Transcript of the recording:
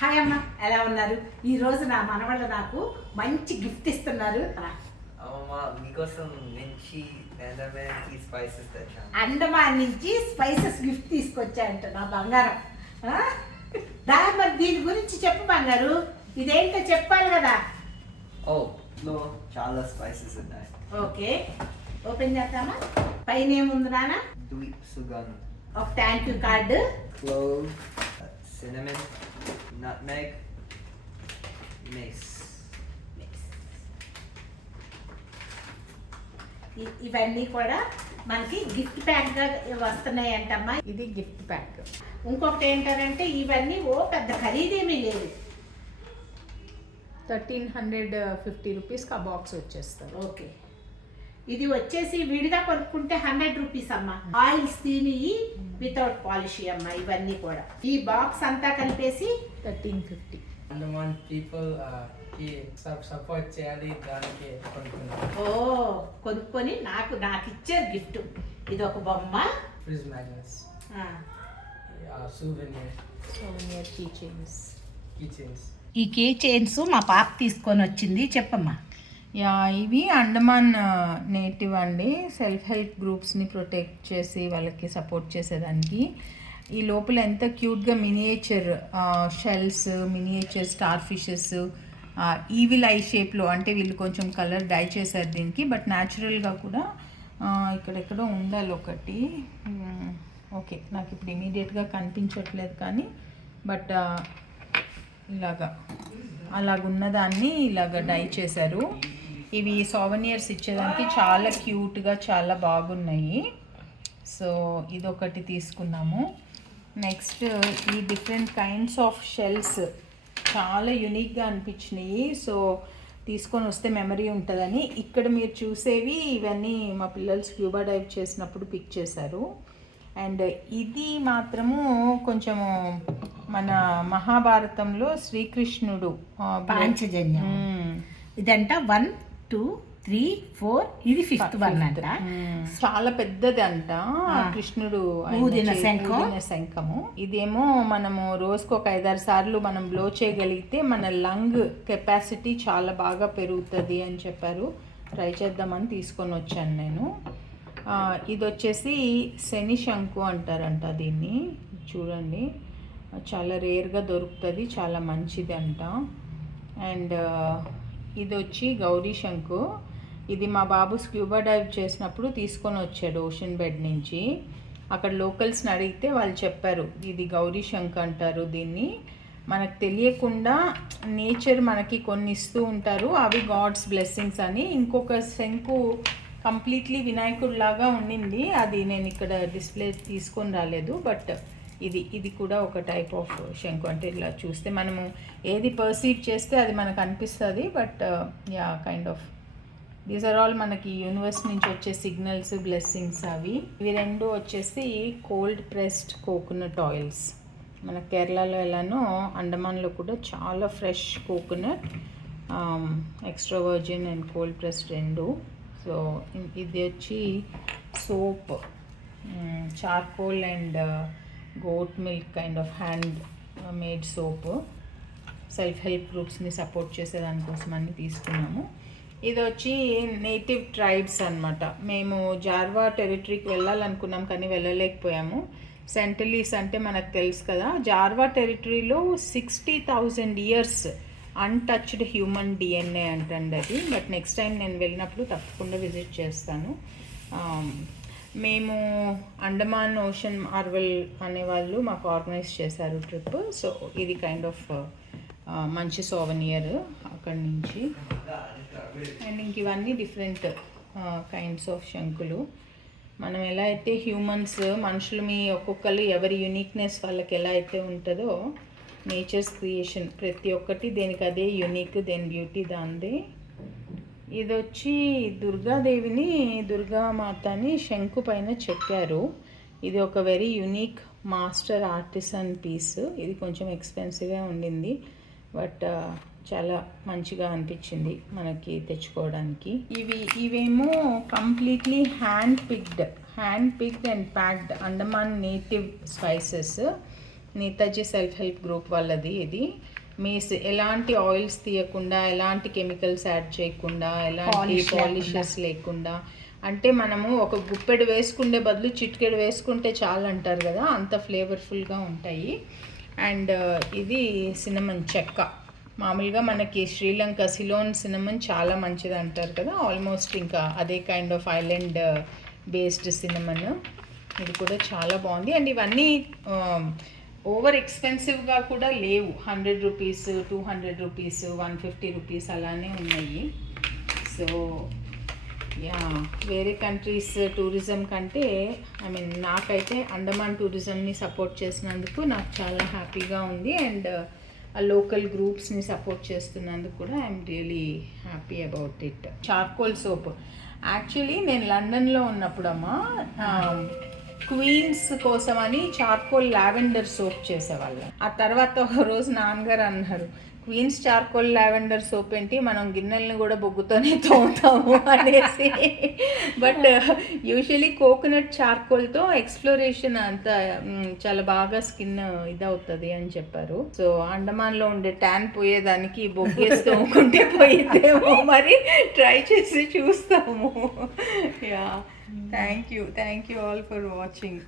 Hi అమ్మ, ఎలా ఉన్నారు? ఈ రోజు నా మనవళ్ళు నాకు మంచి గిఫ్ట్ ఇస్తున్నారు. అమ్మమ్మ మీకోసం నుంచి అండమాన్కి స్పైసెస్ తెచ్చాను. అండమాన్ నుంచి స్పైసెస్ గిఫ్ట్ తీసుకొచ్చాయంట నా బంగారం. మరి దీని గురించి చెప్పు బంగారు, ఇదేంటో చెప్పాలి కదా. లో చాలా స్పైసెస్ ఉన్నాయి. ఓకే, ఓపెన్ చేద్దామా? పైన ఏముంది నాన్న? ద్వీప్ సుగంధ్, ఒక thank you card, clove, cinnamon, nutmeg, mace. ఇవన్నీ కూడా మనకి గిఫ్ట్ ప్యాక్గా వస్తున్నాయి అంటమ్మా. ఇది గిఫ్ట్ ప్యాక్. ఇంకొకటి ఏంటంటే ఇవన్నీ పెద్ద ఖరీదేమీ లేదు. 1350 రూపీస్కి ఆ బాక్స్ వచ్చేస్తారు. ఓకే, ఇది వచ్చేసి విడిగా కొనుక్కుంటే 100 రూపీస్ అమ్మ. ఆయిల్స్ తిని వితౌట్ పాలిష్ అమ్మ. ఇవన్నీ కూడా ఈ బాక్స్ అంతా కలిపేసి 1350. అండమాన్ పీపుల్ కి సపోర్ట్ చేయాలి, దానికి కొనుక్కున్నాను. కొనుక్కొని నాకు ఇచ్చారు గిఫ్ట్. ఇది ఒక బొమ్మ, ఫ్రిజ్ మ్యాగ్నెట్స్, సూవెనియర్ కీ చైన్స్. ఈ కీ చైన్స్ మా పాప తీసుకొని వచ్చింది. చెప్పమ్మా. ఇవి అండమాన్ నేటివ్ అండి. సెల్ఫ్ హెల్ప్ గ్రూప్స్ని ప్రొటెక్ట్ చేసి వాళ్ళకి సపోర్ట్ చేసేదానికి. ఈ లోపల ఎంత క్యూట్గా miniature shells, miniature star fishes, evil eye షేప్లో, అంటే వీళ్ళు కొంచెం కలర్ డై చేశారు దీనికి, బట్ న్యాచురల్గా కూడా ఇక్కడెక్కడో ఉండాలి ఒకటి. ఓకే, నాకు ఇప్పుడు ఇమీడియట్గా కనిపించట్లేదు కానీ, బట్ అలాగున్నదాన్ని ఇలాగ డై చేశారు. ఇవి సోవెనియర్స్ ఇచ్చేదానికి చాలా క్యూట్గా చాలా బాగున్నాయి. సో ఇదొకటి తీసుకున్నాము. నెక్స్ట్ ఈ డిఫరెంట్ కైండ్స్ ఆఫ్ షెల్స్ చాలా యునిక్గా అనిపించినాయి. సో తీసుకొని వస్తే మెమరీ ఉంటుందని. ఇక్కడ మీరు చూసేవి ఇవన్నీ మా పిల్లలు స్క్యూబా డైవ్ చేసినప్పుడు పిక్ చేశారు. అండ్ ఇది మాత్రము కొంచెము మన మహాభారతంలో శ్రీకృష్ణుడు పాంచజన్యం. ఇదంట 1 2 3 4, ఇది 5th వన్ అంట. చాలా పెద్దది అంట. కృష్ణుడు ఊదిన శంఖము. ఇదేమో మనము రోజుకు ఒక 5-6 సార్లు మనం బ్లో చేయగలిగితే మన లంగ్ కెపాసిటీ చాలా బాగా పెరుగుతుంది అని చెప్పారు. ట్రై చేద్దామని తీసుకొని వచ్చాను నేను. ఇది వచ్చేసి శని శంకు అంటారంట దీన్ని. చూడండి, చాలా రేర్గా దొరుకుతుంది, చాలా మంచిది అంట. అండ్ ఇది వచ్చి గౌరీ శంకు. ఇది మా బాబు స్క్యూబా డైవ్ చేసినప్పుడు తీసుకొని వచ్చాడు ఓషన్ బెడ్ నుంచి. అక్కడ లోకల్స్ని అడిగితే వాళ్ళు చెప్పారు ఇది గౌరీ శంకు అంటారు దీన్ని. మనకు తెలియకుండా నేచర్ మనకి కొన్ని ఇస్తూ ఉంటారు, అవి గాడ్స్ బ్లెస్సింగ్స్ అని. ఇంకొక శంకు కంప్లీట్లీ వినాయకుడిలాగా ఉండింది, అది నేను ఇక్కడ డిస్ప్లే తీసుకొని రాలేదు. బట్ ఇది కూడా ఒక టైప్ ఆఫ్ శంకు. అంటే ఇలా చూస్తే మనము ఏది పర్సీవ్ చేస్తే అది మనకు అనిపిస్తుంది. But kind of these are all మనకి యూనివర్స్ నుంచి వచ్చే సిగ్నల్స్, బ్లెస్సింగ్స్ అవి. ఇవి రెండు వచ్చేసి కోల్డ్ ప్రెస్డ్ కోకోనట్ ఆయిల్స్. మన కేరళలో ఎలానో అండమాన్లో కూడా చాలా fresh coconut, extra virgin and cold pressed రెండు. సో ఇది వచ్చి soap, charcoal and goat milk kind of handmade soap. Self help గ్రూప్స్ని సపోర్ట్ చేసేదానికోసం అన్ని తీసుకున్నాము. ఇది వచ్చి నేటివ్ ట్రైబ్స్ అనమాట. మేము జార్వా టెరిటరీకి వెళ్ళాలనుకున్నాం కానీ వెళ్ళలేకపోయాము. సెంటలీస్ అంటే మనకు తెలుసు కదా, జార్వా టెరిటరీలో 60,000 ఇయర్స్ అన్టచ్డ్ హ్యూమన్ డిఎన్ఏ అంటండి అది. బట్ నెక్స్ట్ టైం నేను వెళ్ళినప్పుడు తప్పకుండా విజిట్ చేస్తాను. మేము అండమాన్ ఓషన్ మార్వెల్ అనేవాళ్ళు మాకు ఆర్గనైజ్ చేశారు ట్రిప్. సో ఇది కైండ్ ఆఫ్ మంచి సోవెనియర్ అక్కడి నుంచి. అండ్ ఇంక ఇవన్నీ డిఫరెంట్ కైండ్స్ ఆఫ్ శంకులు. మనం ఎలా అయితే హ్యూమన్స్, మనుషులు మీ ఒక్కొక్కరు ఎవరి యూనిక్నెస్ వాళ్ళకి ఎలా అయితే ఉంటుందో, నేచర్స్ క్రియేషన్ ప్రతి ఒక్కటి దేనికి అదే యూనిక్, దేని బ్యూటీ దాందే. ఇది వచ్చి దుర్గాదేవిని, దుర్గామాతని శంకు పైన చెక్కారు. ఇది ఒక very unique master artisan piece. ఇది కొంచెం ఎక్స్పెన్సివ్గా ఉండింది, బట్ చాలా మంచిగా అనిపించింది మనకి తెచ్చుకోవడానికి. ఇవేమో completely hand picked and packed Andaman native spices. Netaji self help group వాళ్ళది ఇది. ఎలాంటి ఆయిల్స్ తీయకుండా, ఎలాంటి కెమికల్స్ యాడ్ చేయకుండా, ఎలాంటి పాలిషెస్ లేకుండా, అంటే మనము ఒక గుప్పెడు వేసుకుండే బదులు చిటికెడు వేసుకుంటే చాలు అంటారు కదా, అంత ఫ్లేవర్ఫుల్గా ఉంటాయి. అండ్ ఇది సినమన్ చెక్క. మామూలుగా మనకి శ్రీలంక సిలోన్ సినమన్ చాలా మంచిది అంటారు కదా, ఆల్మోస్ట్ ఇంకా అదే kind of island based cinnamon. ఇది కూడా చాలా బాగుంది. అండ్ ఇవన్నీ ఓవర్ ఎక్స్పెన్సివ్గా కూడా లేవు. 100 రూపీస్, 200 రూపీస్, 150 రూపీస్ అలానే ఉన్నాయి. సో యా, వేరే కంట్రీస్ టూరిజం కంటే నాకైతే అండమాన్ టూరిజంని సపోర్ట్ చేసినందుకు నాకు చాలా హ్యాపీగా ఉంది. అండ్ ఆ లోకల్ గ్రూప్స్ని సపోర్ట్ చేస్తున్నందుకు కూడా I'm really happy about it. Charcoal soap actually నేను లండన్లో ఉన్నప్పుడు క్వీన్స్ కోసం అని చార్కోల్ లావెండర్ సోప్ చేసేవాళ్ళం. ఆ తర్వాత ఒక రోజు నాన్నగారు అన్నారు, క్వీన్స్ చార్కోల్ లావెండర్ సోప్ ఏంటి, మనం గిన్నెలను కూడా బొగ్గుతోనే తోముతాము అనేసి. బట్ యూజువలీ కోకోనట్ చార్కోల్తో ఎక్స్ప్లోరేషన్ అంతా చాలా బాగా స్కిన్ ఇదవుతుంది అని చెప్పారు. సో అండమాన్లో ఉండే ట్యాన్ పోయేదానికి బొగ్గేసి తోముకుంటే పోయిద్దేమో, మరి ట్రై చేసి చూస్తాము. Yeah, thank you all for watching.